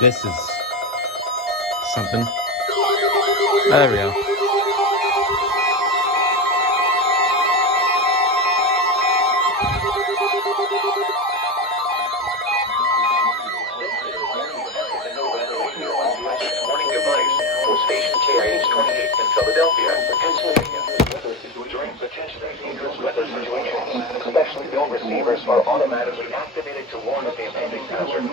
This is something. Oh, there we go. Warning device for station KIH 28 in Philadelphia, Pennsylvania. During potentially dangerous weather situations, especially when receivers are automatically activated to warn of the impending hazard.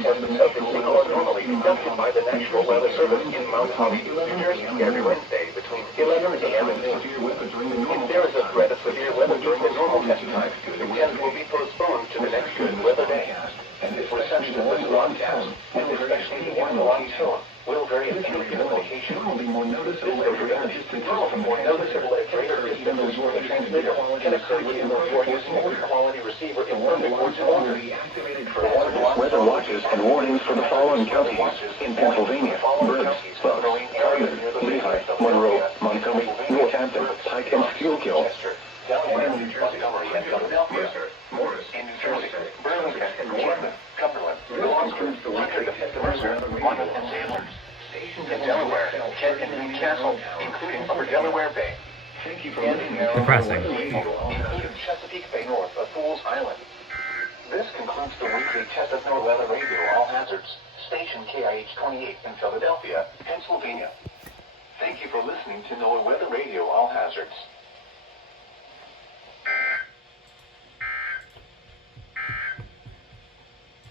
Tests of the signal are normally conducted by the National Weather Service in Mount Holly, New Jersey, every Wednesday between 11 a.m. and noon. If there is a threat of severe weather during the normal test time, the test will be postponed to the next good weather day. Reception of this broadcast, and especially the one along soon, will vary at any given location. This variability is often more noticeable at greater distances where the transmitter can occur using a more quality receiver in perfect words order. Weather watches and warnings for the following counties in Pennsylvania: Berks, Bucks, Hardin, Lehigh, Monroe, Montgomery, Northampton, Pike, and Schuylkill. Delaware, Montgomery, and Philadelphia. Morris, in New Jersey, Burlington, Chapman, Cumberland, Lawrence, Mercer, Monmouth, and Salem. Stations in Delaware, Kent, and Newcastle, including Upper Delaware Bay. Depressing. Including Chesapeake Bay north of Fools Island. This concludes the weekly test of NOAA Weather Radio All Hazards. Station KIH 28 in Philadelphia, Pennsylvania. Thank you for listening to NOAA Weather Radio All Hazards.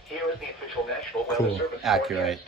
Here is the official National Weather Service. AcuRite.